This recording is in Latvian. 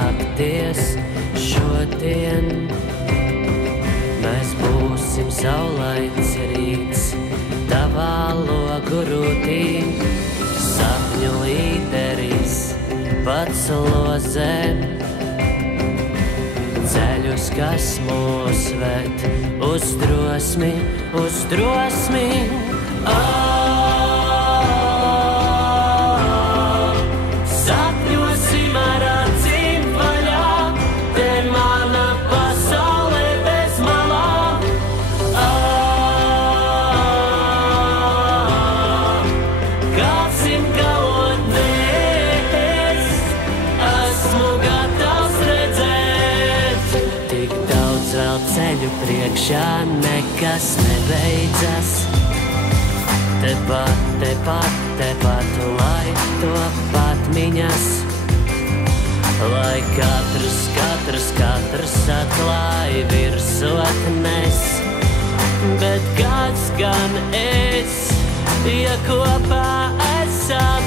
sākties šodien. Mēs būsim saulains rīts tavā logu rūtī, sapņu līderis pats lozēm. Ceļus, kas mūs ved uz drosmi, uz drosmi. Sapņosim ar acīm vaļā, te mana pasaule bez malām. Kāpsim galotnēs, esmu gatavs redzēt. Tik daudz vēl ceļu priekšā, nekas nebeidzas. Tepat, lai top atmiņas, lai katrs atklāj virsotnes. Bet kāds gan es, ja kopā esam?